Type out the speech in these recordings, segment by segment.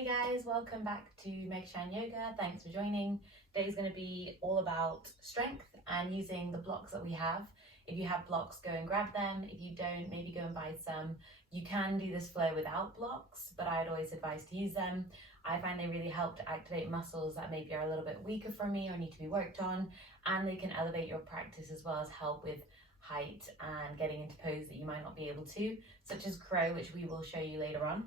Hey guys, welcome back to Make Shine Yoga. Thanks for joining. Today's going to be all about strength and using the blocks that we have. If you have blocks, go and grab them. If you don't, maybe go and buy some. You can do this flow without blocks, but I'd always advise to use them. I find they really help to activate muscles that maybe are a little bit weaker for me or need to be worked on, and they can elevate your practice as well as help with height and getting into pose that you might not be able to, such as crow, which we will show you later on.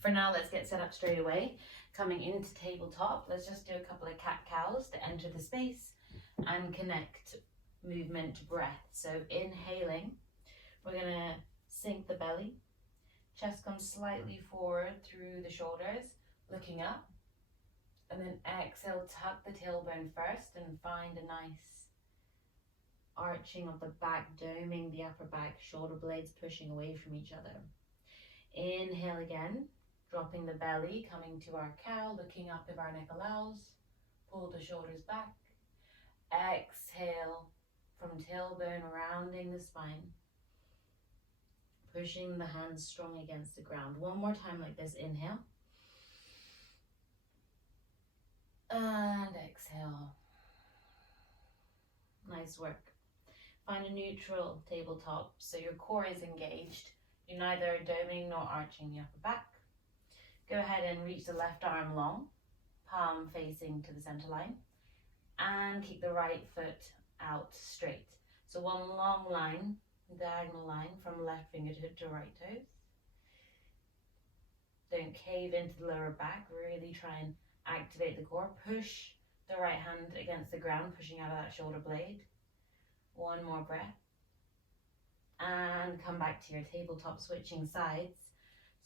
For now, let's get set up straight away. Coming into tabletop, let's just do a couple of cat-cows to enter the space and connect movement to breath. So inhaling, we're gonna sink the belly. Chest comes slightly forward through the shoulders, looking up. And then exhale, tuck the tailbone first and find a nice arching of the back, doming the upper back, shoulder blades pushing away from each other. Inhale again. Dropping the belly, coming to our cow, looking up if our neck allows. Pull the shoulders back. Exhale from tailbone, rounding the spine. Pushing the hands strong against the ground. One more time like this, inhale. And exhale. Nice work. Find a neutral tabletop so your core is engaged. You're neither doming nor arching the upper back. Go ahead and reach the left arm long, palm facing to the center line, and keep the right foot out straight. So one long line, diagonal line from left fingertip to right toes. Don't cave into the lower back, really try and activate the core. Push the right hand against the ground, pushing out of that shoulder blade. One more breath. And come back to your tabletop, switching sides.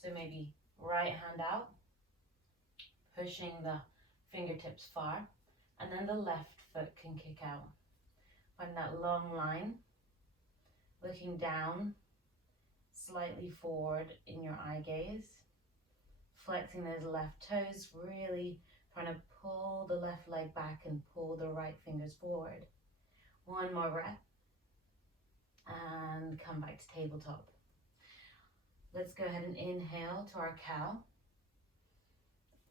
So maybe right hand out, pushing the fingertips far, and then the left foot can kick out. Find that long line, looking down, slightly forward in your eye gaze, flexing those left toes, really trying to pull the left leg back and pull the right fingers forward. One more breath, and come back to tabletop. Let's go ahead and inhale to our cow.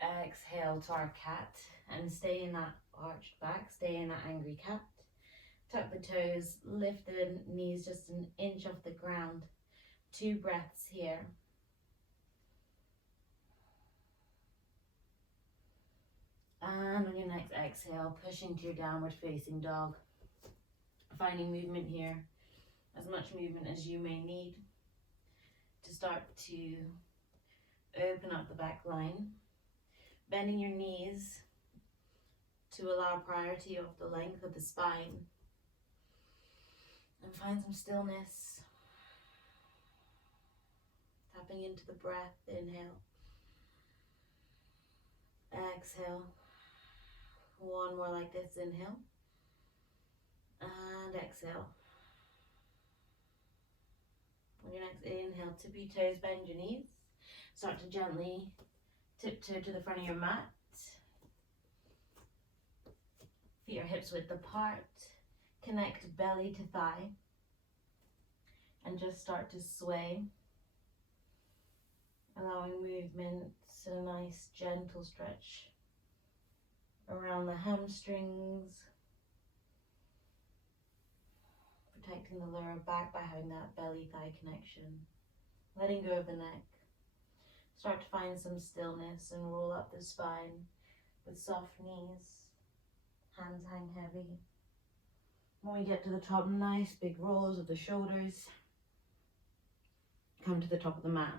Exhale to our cat, and stay in that arched back, stay in that angry cat. Tuck the toes, lift the knees just an inch off the ground. 2 breaths here. And on your next exhale, pushing to your downward facing dog. Finding movement here, as much movement as you may need to start to open up the back line. Bending your knees to allow priority of the length of the spine. And find some stillness. Tapping into the breath, inhale. Exhale. One more like this, inhale. And exhale. On your next inhale, tippy toes, bend your knees. Start to gently tiptoe to the front of your mat. Feet are hips width apart. Connect belly to thigh. And just start to sway. Allowing movement, a nice gentle stretch around the hamstrings. Protecting the lower back by having that belly-thigh connection. Letting go of the neck. Start to find some stillness and roll up the spine with soft knees. Hands hang heavy. When we get to the top, nice big rolls of the shoulders. Come to the top of the mat.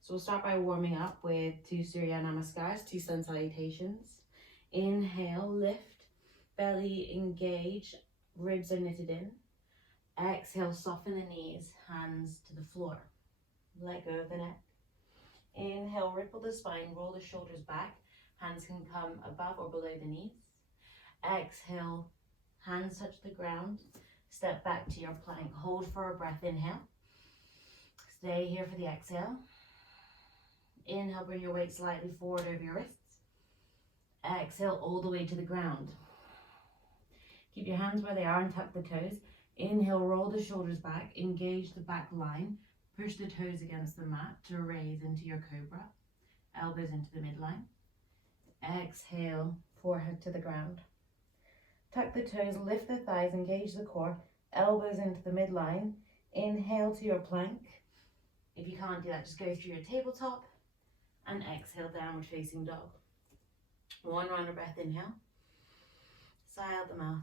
So we'll start by warming up with 2 Surya Namaskars, 2 sun salutations. Inhale, lift, belly engage, ribs are knitted in. Exhale, soften the knees, hands to the floor. Let go of the neck. Inhale, ripple the spine, roll the shoulders back. Hands can come above or below the knees. Exhale, hands touch the ground. Step back to your plank. Hold for a breath, inhale. Stay here for the exhale. Inhale, bring your weight slightly forward over your wrists. Exhale, all the way to the ground. Keep your hands where they are and tuck the toes. Inhale, roll the shoulders back, engage the back line. Push the toes against the mat to raise into your cobra. elbows into the midline. Exhale, forehead to the ground. Tuck the toes, lift the thighs, engage the core, elbows into the midline. Inhale to your plank. If you can't do that, just go through your tabletop and exhale, downward facing dog. One round of breath, inhale. Sigh out the mouth.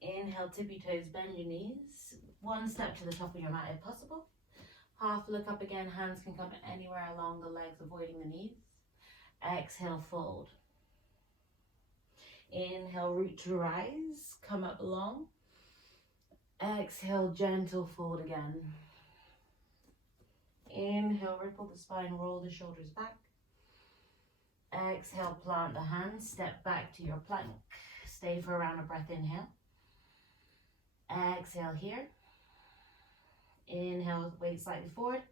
Inhale, tippy toes, bend your knees. One step to the top of your mat if possible. Half look up again, hands can come anywhere along the legs, avoiding the knees. Exhale, fold. Inhale, root to rise, come up long. Exhale, gentle fold again. Inhale, ripple the spine, roll the shoulders back. Exhale, plant the hands, step back to your plank. Stay for a round of breath, inhale. Exhale here. Inhale, weight slightly forward.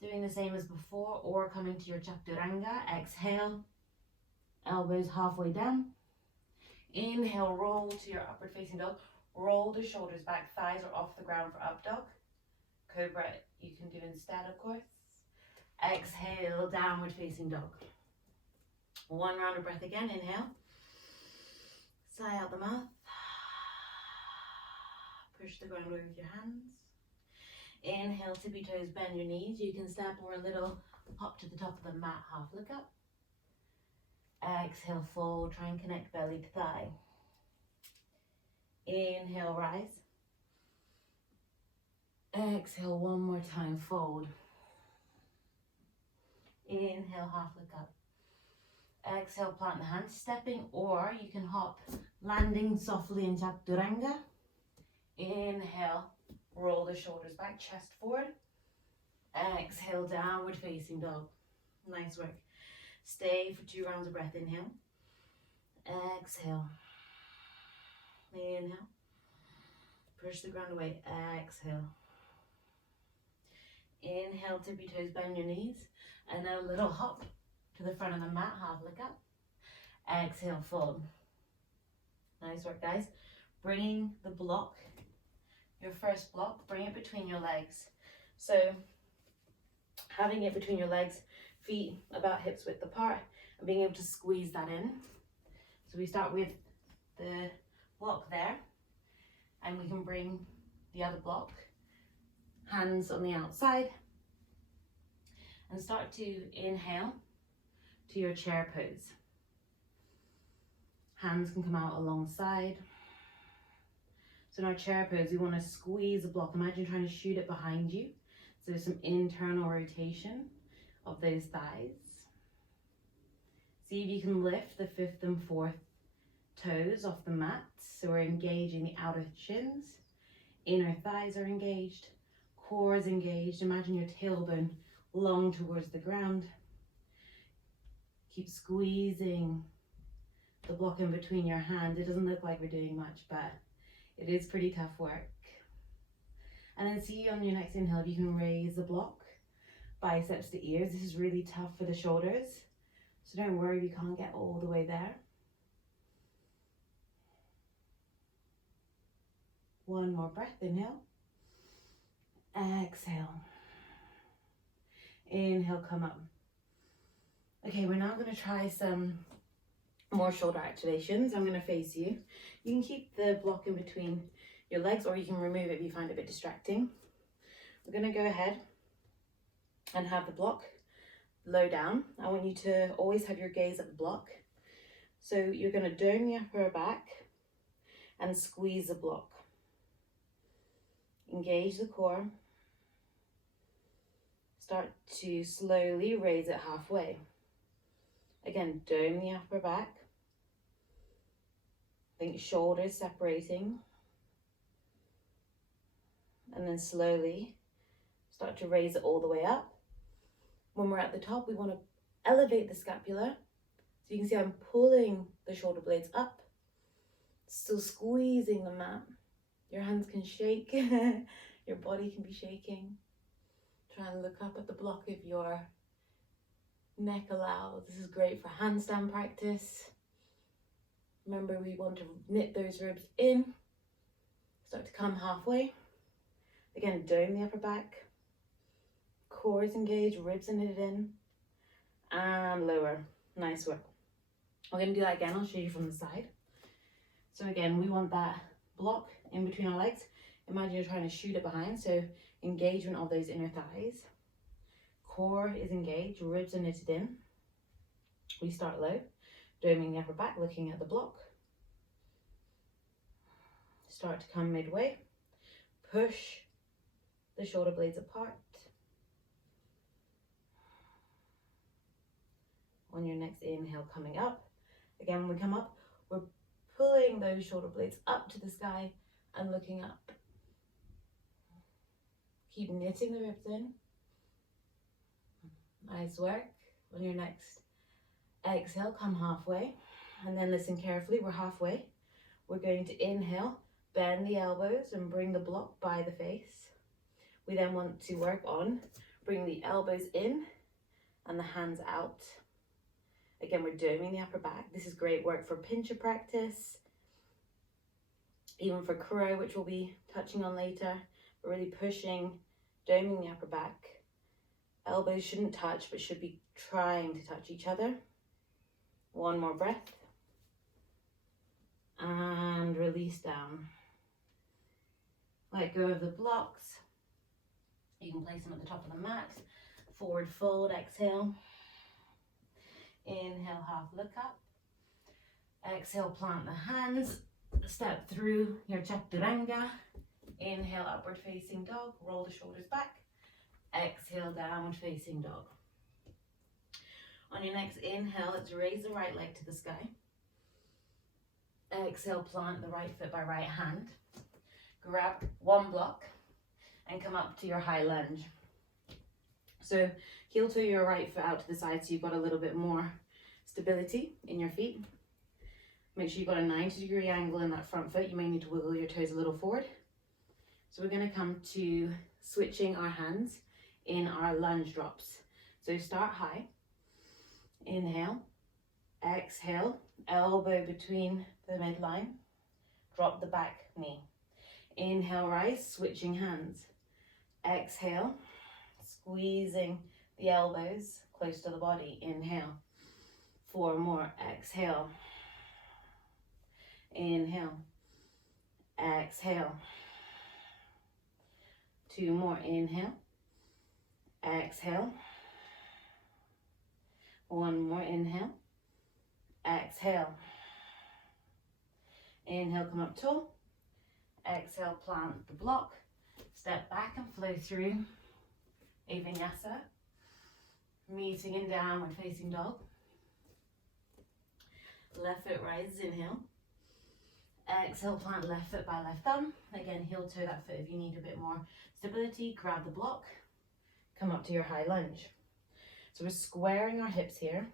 Doing the same as before, or coming to your chaturanga. Exhale, elbows halfway down. Inhale, roll to your upward facing dog. Roll the shoulders back, thighs are off the ground for up dog. Cobra you can do instead, of course. Exhale, downward facing dog. One round of breath again, inhale. Sigh out the mouth. Push the ground away with your hands. Inhale, tippy toes, bend your knees. You can step or a little hop to the top of the mat, half look up. Exhale, fold, try and connect belly to thigh. Inhale, rise. Exhale, one more time, fold. Inhale, half look up. Exhale, plant the hands, stepping, or you can hop, landing softly in chaturanga. Inhale, roll the shoulders back, chest forward. Exhale, downward facing dog. Nice work. Stay for 2 rounds of breath. Inhale. Exhale. Inhale. Push the ground away. Exhale. Inhale, tippy toes, bend your knees. And a little hop to the front of the mat, half look up. Exhale, fold. Nice work, guys. Bringing the block, your first block, bring it between your legs. So having it between your legs, feet about hips width apart, and being able to squeeze that in. So we start with the block there, and we can bring the other block, hands on the outside, and start to inhale to your chair pose. Hands can come out alongside. So in our chair pose, we want to squeeze the block. Imagine trying to shoot it behind you. So there's some internal rotation of those thighs. See if you can lift the 5th and 4th toes off the mat. So we're engaging the outer shins. Inner thighs are engaged. Core is engaged. Imagine your tailbone long towards the ground. Keep squeezing the block in between your hands. It doesn't look like we're doing much, but it is pretty tough work. And then see on your next inhale if you can raise the block, biceps to ears. This is really tough for the shoulders, so don't worry if you can't get all the way there. One more breath, inhale. Exhale. Inhale, come up. Okay, we're now going to try some more shoulder activations. I'm going to face you. You can keep the block in between your legs, or you can remove it if you find it a bit distracting. We're going to go ahead and have the block low down. I want you to always have your gaze at the block. So you're going to dome the upper back and squeeze the block. Engage the core. Start to slowly raise it halfway. Again, dome the upper back. Think shoulders separating. And then slowly start to raise it all the way up. When we're at the top, we want to elevate the scapula. So you can see I'm pulling the shoulder blades up, still squeezing the mat. Your hands can shake, your body can be shaking. Try and look up at the block if your neck allows. This is great for handstand practice. Remember, we want to knit those ribs in. Start to come halfway. Again, dome the upper back. core is engaged, ribs are knitted in, and lower. Nice work. We're going to do that again. I'll show you from the side. So again, we want that block in between our legs. Imagine you're trying to shoot it behind, so engagement of those inner thighs. Core is engaged, ribs are knitted in. We start low, doming the upper back, looking at the block. Start to come midway. Push the shoulder blades apart. On your next inhale, coming up. Again, when we come up, we're pulling those shoulder blades up to the sky and looking up. Keep knitting the ribs in. Nice work. On your next exhale, come halfway. And then listen carefully, we're halfway. We're going to inhale, bend the elbows and bring the block by the face. We then want to work on bring the elbows in and the hands out. Again, we're doming the upper back. This is great work for pincha practice, even for crow, which we'll be touching on later. We're really pushing, doming the upper back. Elbows shouldn't touch, but should be trying to touch each other. One more breath. And release down. Let go of the blocks. You can place them at the top of the mat. Forward fold, exhale. Inhale, half look up. Exhale, plant the hands. Step through your chaturanga. Inhale, upward facing dog. Roll the shoulders back. Exhale, downward facing dog. On your next inhale, let's raise the right leg to the sky. Exhale, plant the right foot by right hand. Grab one block and come up to your high lunge. So heel toe your right foot out to the side so you've got a little bit more stability in your feet. Make sure you've got a 90-degree angle in that front foot. You may need to wiggle your toes a little forward. So we're going to come to switching our hands in our lunge drops. So start high. Inhale. Exhale. Elbow between the midline. Drop the back knee. Inhale, rise, switching hands. Exhale, squeezing the elbows close to the body. Inhale. 4 more. Exhale. Inhale. Exhale. 2 more. Inhale. Exhale. 1 more. Inhale. Exhale. Inhale, come up tall. Exhale, plant the block. Step back and flow through a vinyasa. Meeting in downward facing dog. Left foot rises, inhale. Exhale, plant left foot by left thumb. Again, heel toe that foot if you need a bit more stability. Grab the block. Come up to your high lunge. So we're squaring our hips here.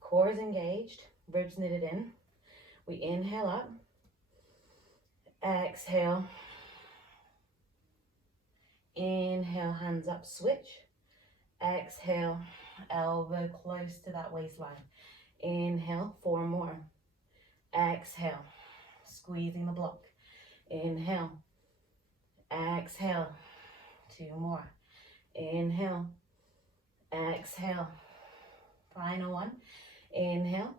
Core is engaged, ribs knitted in. We inhale up. Exhale. Inhale, hands up, switch. Exhale, elbow close to that waistline. Inhale, 4 more. Exhale, squeezing the block. Inhale. Exhale, 2 more. Inhale. Exhale. Final one. Inhale.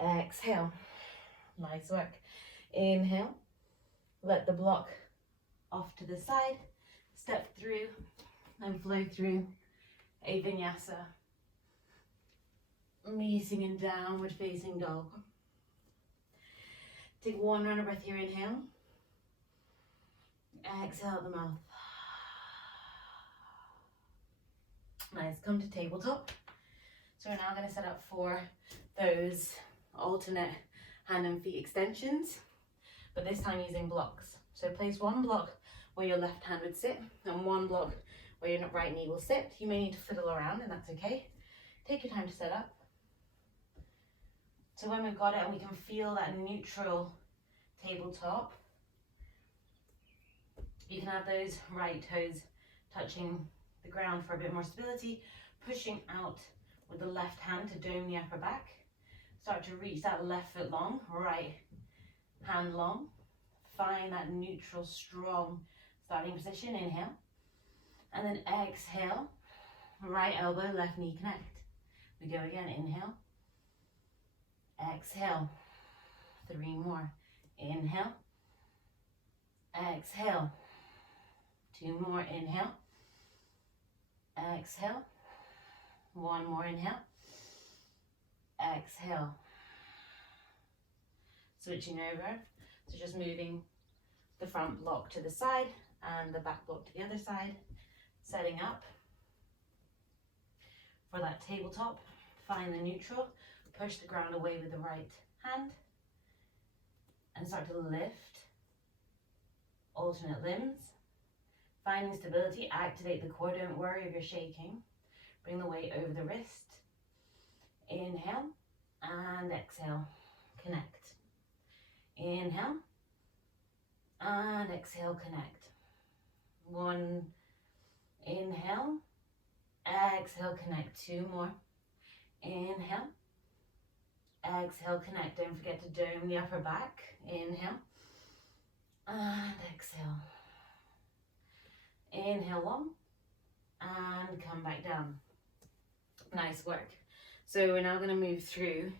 Exhale. Nice work. Inhale. Let the block off to the side. Step through and flow through a vinyasa. Meeting in downward facing dog. Take 1 round of breath here. Inhale. Exhale out the mouth. Nice. Come to tabletop. So we're now going to set up for those alternate hand and feet extensions, but this time using blocks. So place 1 block where your left hand would sit and 1 block where your right knee will sit. You may need to fiddle around and that's okay. Take your time to set up. So when we've got it and we can feel that neutral tabletop, you can have those right toes touching the ground for a bit more stability, pushing out with the left hand to dome the upper back. Start to reach that left foot long, right hand long. Find that neutral, strong starting position. Inhale. And then exhale, right elbow, left knee connect. We go again, inhale, exhale, 3 more, inhale, exhale, 2 more, inhale, exhale, 1 more, inhale, exhale. Switching over, so just moving the front block to the side and the back block to the other side, setting up for that tabletop. Find the neutral, push the ground away with the right hand, and start to lift, alternate limbs. Finding stability, activate the core, don't worry if you're shaking. Bring the weight over the wrist. Inhale and exhale, connect. Inhale and exhale, connect. 1, inhale, exhale, connect. 2 more, inhale, exhale, connect. Don't forget to dome the upper back. Inhale and exhale. Inhale long and come back down. Nice work. So we're now going to move through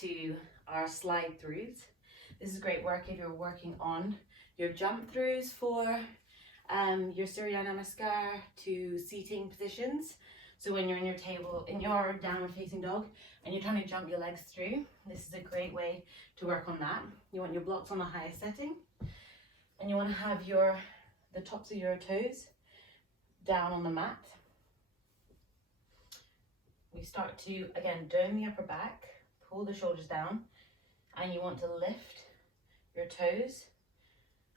to our slide throughs. This is great work if you're working on your jump throughs for your Surya Namaskar to seating positions. So when you're in your table, in your downward facing dog, and you're trying to jump your legs through, this is a great way to work on that. You want your blocks on the highest setting, and you want to have the tops of your toes down on the mat. We start to, again, dome the upper back, pull the shoulders down, and you want to lift your toes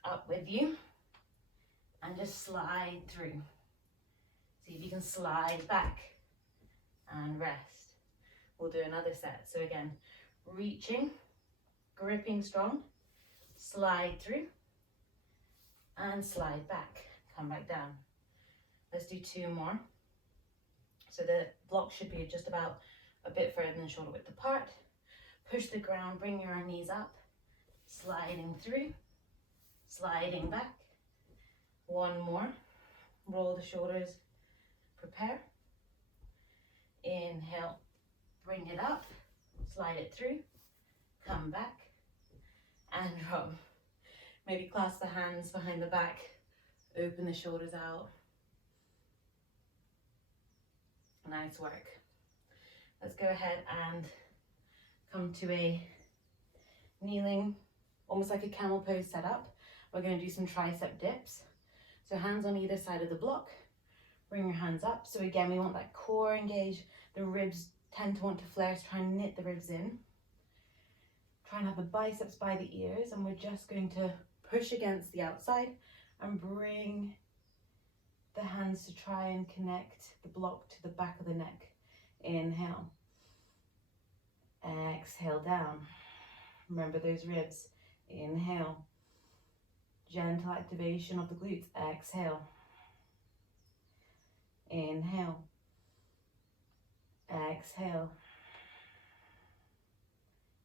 up with you and just slide through. See if you can slide back and rest. We'll do another set. So again, reaching, gripping strong, slide through and slide back, come back down. Let's do 2 more. So the block should be just about a bit further than shoulder width apart. Push the ground, bring your knees up, sliding through, sliding back. 1 more, roll the shoulders, prepare. Inhale, bring it up, slide it through, come back, and drop. Maybe clasp the hands behind the back, open the shoulders out. Nice work. Let's go ahead and come to a kneeling, almost like a camel pose setup. We're going to do some tricep dips. So hands on either side of the block. Bring your hands up. So again, we want that core engaged. The ribs tend to want to flare, so try and knit the ribs in. Try and have the biceps by the ears, and we're just going to push against the outside and bring the hands to try and connect the block to the back of the neck. Inhale. Exhale down. Remember those ribs. Inhale. Gentle activation of the glutes. Exhale. Inhale. Exhale.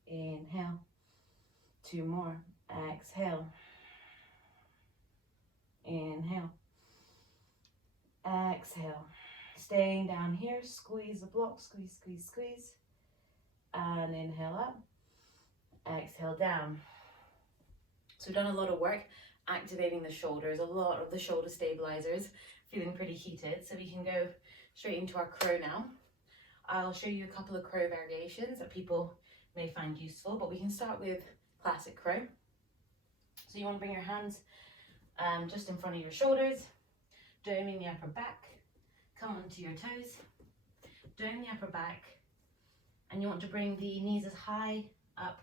Inhale. 2 more. Exhale. Inhale. Exhale. Staying down here, squeeze the block, squeeze, squeeze, squeeze. And inhale up. Exhale down. So we've done a lot of work activating the shoulders, a lot of the shoulder stabilizers, feeling pretty heated. So we can go straight into our crow now. I'll show you a couple of crow variations that people may find useful, but we can start with classic crow. So you want to bring your hands just in front of your shoulders, doming the upper back, come onto your toes, dome the upper back, and you want to bring the knees as high up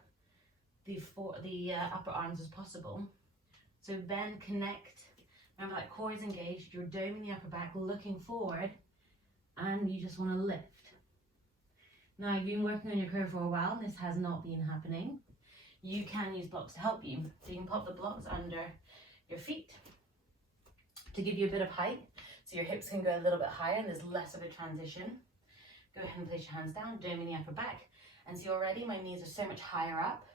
the upper arms as possible. So bend, connect. Remember that core is engaged, you're doming the upper back, looking forward, and you just want to lift. Now, you've been working on your crow for a while, and this has not been happening. You can use blocks to help you. So you can pop the blocks under your feet to give you a bit of height, so your hips can go a little bit higher and there's less of a transition. Go ahead and place your hands down, doming the upper back. And see already my knees are so much higher up,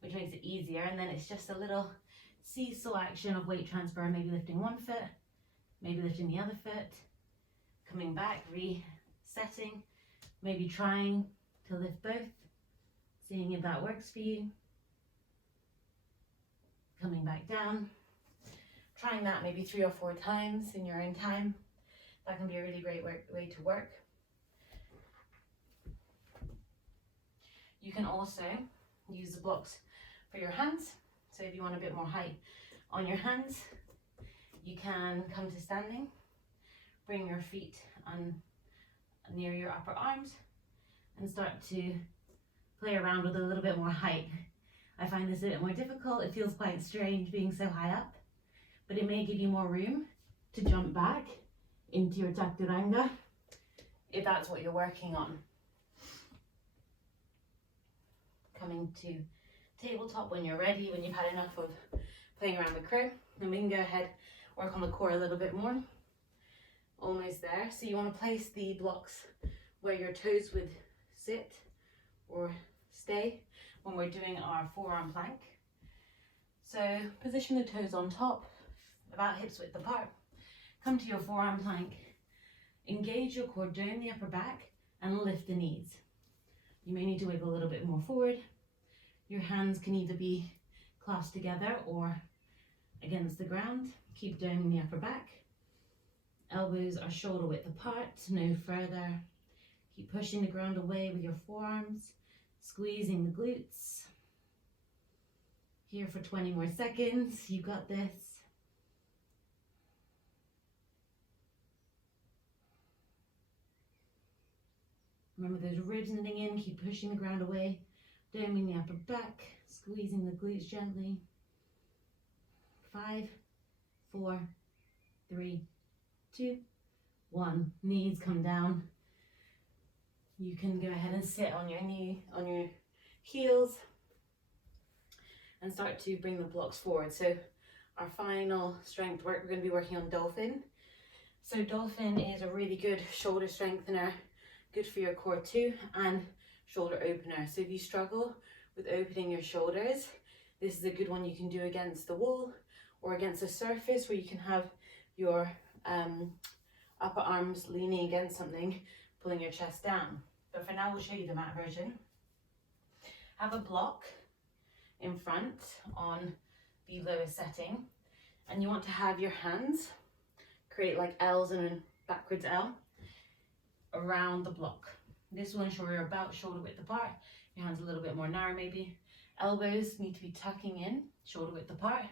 which makes it easier. And then it's just a little seesaw action of weight transfer, maybe lifting one foot maybe lifting the other foot, coming back, resetting, maybe trying to lift both, seeing if that works for you. Coming back down, trying that maybe 3 or 4 times in your own time. That can be a really great way to work. You can also use the blocks for your hands. So if you want a bit more height on your hands, you can come to standing, bring your feet near your upper arms and start to play around with a little bit more height. I find this a bit more difficult. It feels quite strange being so high up, but it may give you more room to jump back into your chaturanga if that's what you're working on. Coming to tabletop when you're ready, when you've had enough of playing around the crow, and we can go ahead, work on the core a little bit more. Almost there. So you want to place the blocks where your toes would sit or stay when we're doing our forearm plank. So position the toes on top, about hips width apart. Come to your forearm plank. Engage your core, dome the upper back and lift the knees. You may need to wiggle a little bit more forward. Your hands can either be clasped together or against the ground. Keep doming the upper back. Elbows are shoulder width apart, no further. Keep pushing the ground away with your forearms, squeezing the glutes. Here for 20 more seconds. You got this. Remember those ribs knitting in, keep pushing the ground away, doming the upper back, squeezing the glutes gently. 5, 4, 3, 2, 1. Knees come down. You can go ahead and sit on your knee, on your heels, and start to bring the blocks forward. So our final strength work, we're going to be working on Dolphin. So Dolphin is a really good shoulder strengthener, good for your core too, and shoulder opener. So if you struggle with opening your shoulders, this is a good one you can do against the wall or against a surface where you can have your upper arms leaning against something, pulling your chest down. But for now, we'll show you the mat version. Have a block in front on the lowest setting, and you want to have your hands create like L's and a backwards L around the block. This will ensure you're about shoulder width apart. Your hands a little bit more narrow maybe. Elbows need to be tucking in, shoulder width apart.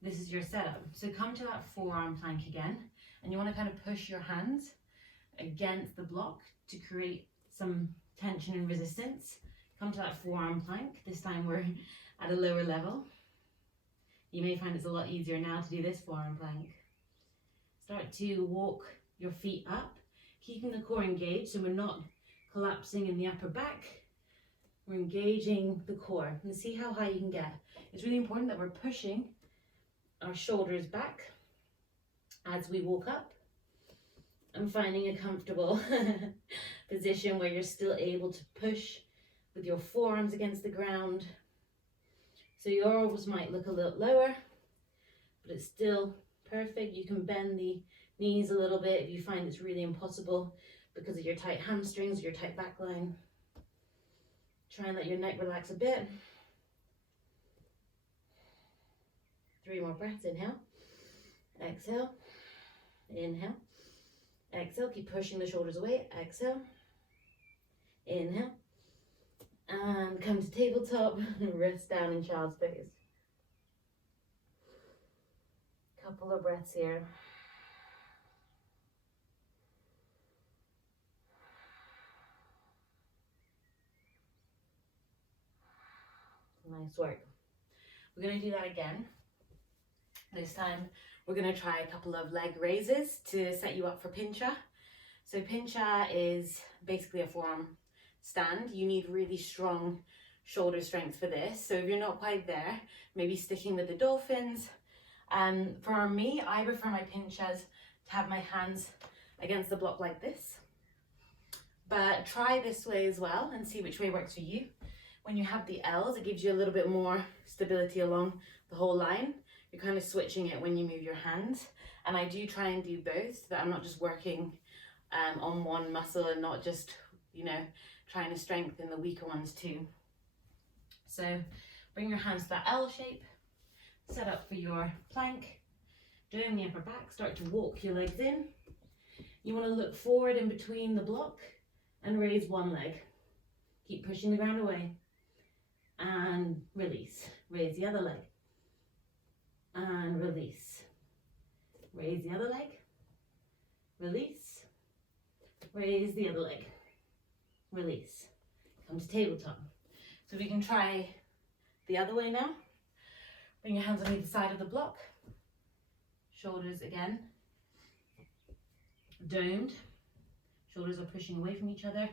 This is your setup. So come to that forearm plank again, and you want to kind of push your hands against the block to create some tension and resistance. Come to that forearm plank. This time we're at a lower level. You may find it's a lot easier now to do this forearm plank. Start to walk your feet up, keeping the core engaged so we're not collapsing in the upper back. We're engaging the core, and see how high you can get. It's really important that we're pushing our shoulders back as we walk up and finding a comfortable position where you're still able to push with your forearms against the ground. So yours might look a little lower, but it's still perfect. You can bend the knees a little bit if you find it's really impossible because of your tight hamstrings, your tight back line. Try and let your neck relax a bit. 3 more breaths. Inhale, exhale, inhale, exhale. Keep pushing the shoulders away. Exhale, inhale, and come to tabletop. Rest down in child's pose. Couple of breaths here. Nice work. We're going to do that again. This time we're going to try a couple of leg raises to set you up for pincha. So pincha is basically a forearm stand. You need really strong shoulder strength for this. So if you're not quite there, maybe sticking with the dolphins. For me, I prefer my pinchas to have my hands against the block like this. But try this way as well and see which way works for you. When you have the L's, it gives you a little bit more stability along the whole line. you're kind of switching it when you move your hands. And I do try and do both, so that I'm not just working on one muscle and not just, you know, trying to strengthen the weaker ones too. So bring your hands to that L shape, set up for your plank, down the upper back, start to walk your legs in. You want to look forward in between the block and raise one leg. Keep pushing the ground away and release. Raise the other leg and release. Raise the other leg, release. Raise the other leg, release. Come to tabletop. So we can try the other way now. Bring your hands on either side of the block. Shoulders again domed. Shoulders are pushing away from each other.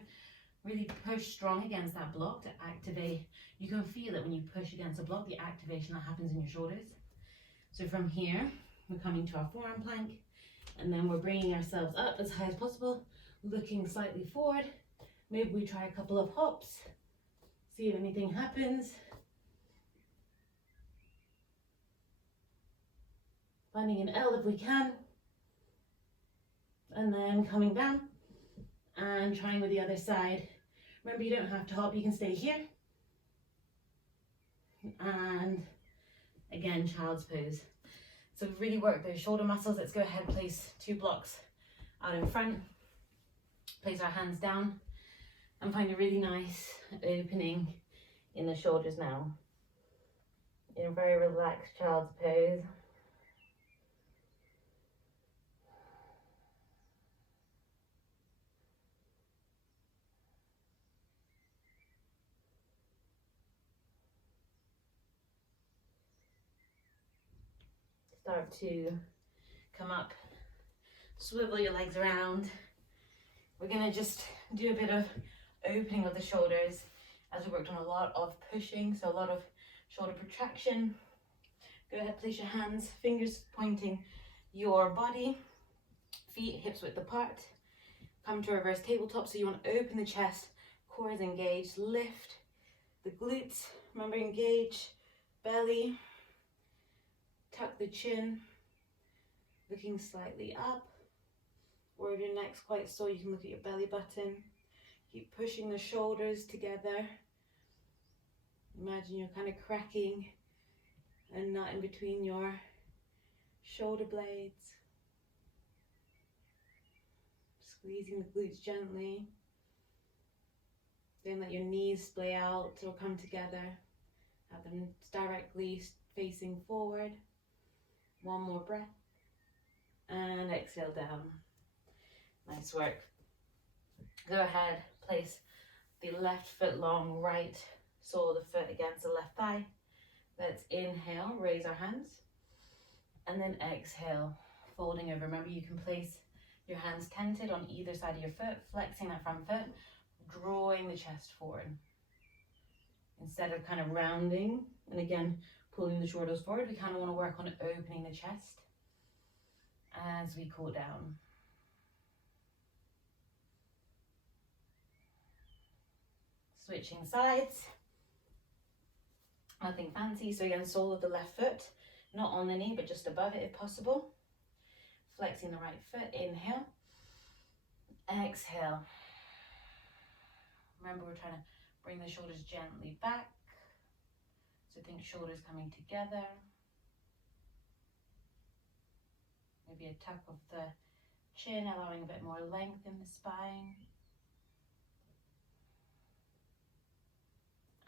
Really push strong against that block to activate. You can feel it when you push against a block, the activation that happens in your shoulders. So from here, we're coming to our forearm plank, and then we're bringing ourselves up as high as possible, looking slightly forward. Maybe we try a couple of hops, see if anything happens. Finding an L if we can. And then coming down and trying with the other side. Remember, you don't have to hop, you can stay here. And again, child's pose. So really work those shoulder muscles. Let's go ahead, place 2 blocks out in front. Place our hands down and find a really nice opening in the shoulders now. In a very relaxed child's pose. Start to come up, swivel your legs around. We're gonna just do a bit of opening of the shoulders as we worked on a lot of pushing, so a lot of shoulder protraction. Go ahead, place your hands, fingers pointing your body, feet hips width apart. Come to reverse tabletop, so you want to open the chest, core is engaged, lift the glutes, remember engage, belly. Tuck the chin, looking slightly up, or if your neck's quite sore, you can look at your belly button. Keep pushing the shoulders together. Imagine you're kind of cracking a nut in between your shoulder blades. Squeezing the glutes gently. Don't let your knees splay out or come together. Have them directly facing forward. One more breath, and exhale down. Nice work. Go ahead, place the left foot long, right sole of the foot against the left thigh. Let's inhale, raise our hands, and then exhale, folding over. Remember, you can place your hands tented on either side of your foot, flexing that front foot, drawing the chest forward. Instead of kind of rounding, and again, pulling the shoulders forward, we kind of want to work on opening the chest as we cool down. Switching sides. Nothing fancy. So again, sole of the left foot, not on the knee, but just above it if possible. Flexing the right foot, inhale. Exhale. Remember, we're trying to bring the shoulders gently back. So think shoulders coming together. Maybe a tuck of the chin, allowing a bit more length in the spine.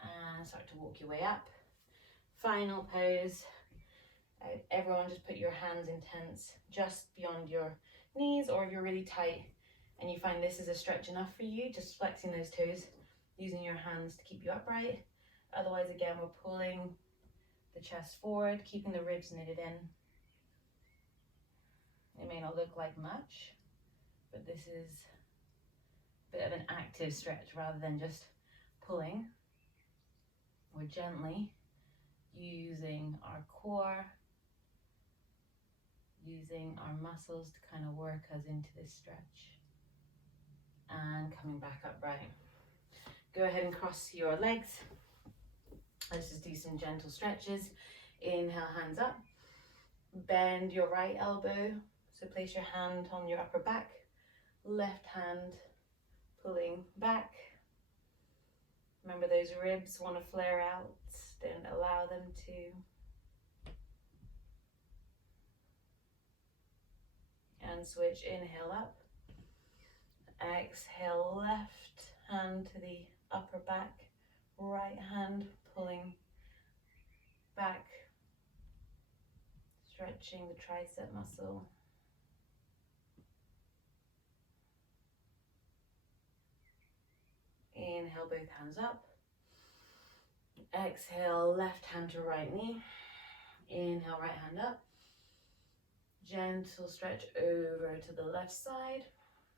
And start to walk your way up. Final pose. Everyone just put your hands in tense just beyond your knees, or if you're really tight and you find this is a stretch enough for you, just flexing those toes, using your hands to keep you upright. Otherwise, again, we're pulling the chest forward, keeping the ribs knitted in. It may not look like much, but this is a bit of an active stretch rather than just pulling. We're gently using our core, using our muscles to kind of work us into this stretch. And coming back upright. Go ahead and cross your legs. Let's just do some gentle stretches. Inhale, hands up. Bend your right elbow. So place your hand on your upper back, left hand pulling back. Remember those ribs want to flare out, don't allow them to. And switch, inhale up. Exhale, left hand to the upper back, right hand pulling back, stretching the tricep muscle. Inhale, both hands up. Exhale, left hand to right knee. Inhale, right hand up. Gentle stretch over to the left side,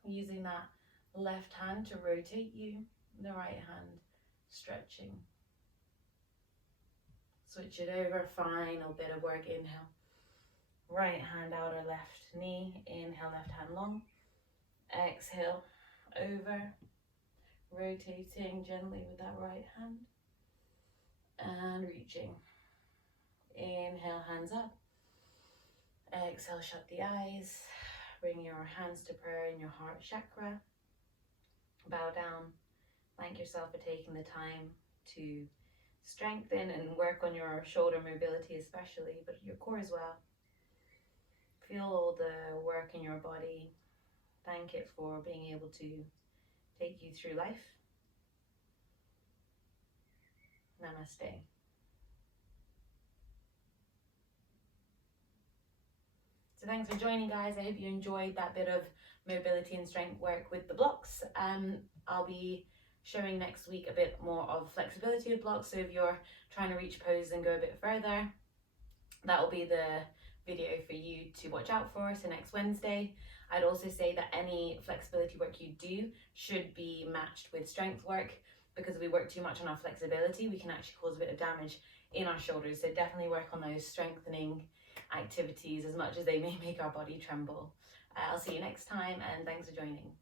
using that left hand to rotate you, the right hand stretching. Switch it over, final bit of work. Inhale, right hand outer left knee. Inhale, left hand long. Exhale, over, rotating gently with that right hand and reaching. Inhale, hands up. Exhale, shut the eyes. Bring your hands to prayer in your heart chakra. Bow down. Thank yourself for taking the time to strengthen and work on your shoulder mobility especially, but your core as well. Feel all the work in your body. Thank it for being able to take you through life. Namaste. So thanks for joining, guys. I hope you enjoyed that bit of mobility and strength work with the blocks. I'll be showing next week a bit more of flexibility of blocks. So if you're trying to reach pose and go a bit further, that will be the video for you to watch out for. So next Wednesday. I'd also say that any flexibility work you do should be matched with strength work, because if we work too much on our flexibility, we can actually cause a bit of damage in our shoulders. So definitely work on those strengthening activities as much as they may make our body tremble. I'll see you next time, and thanks for joining.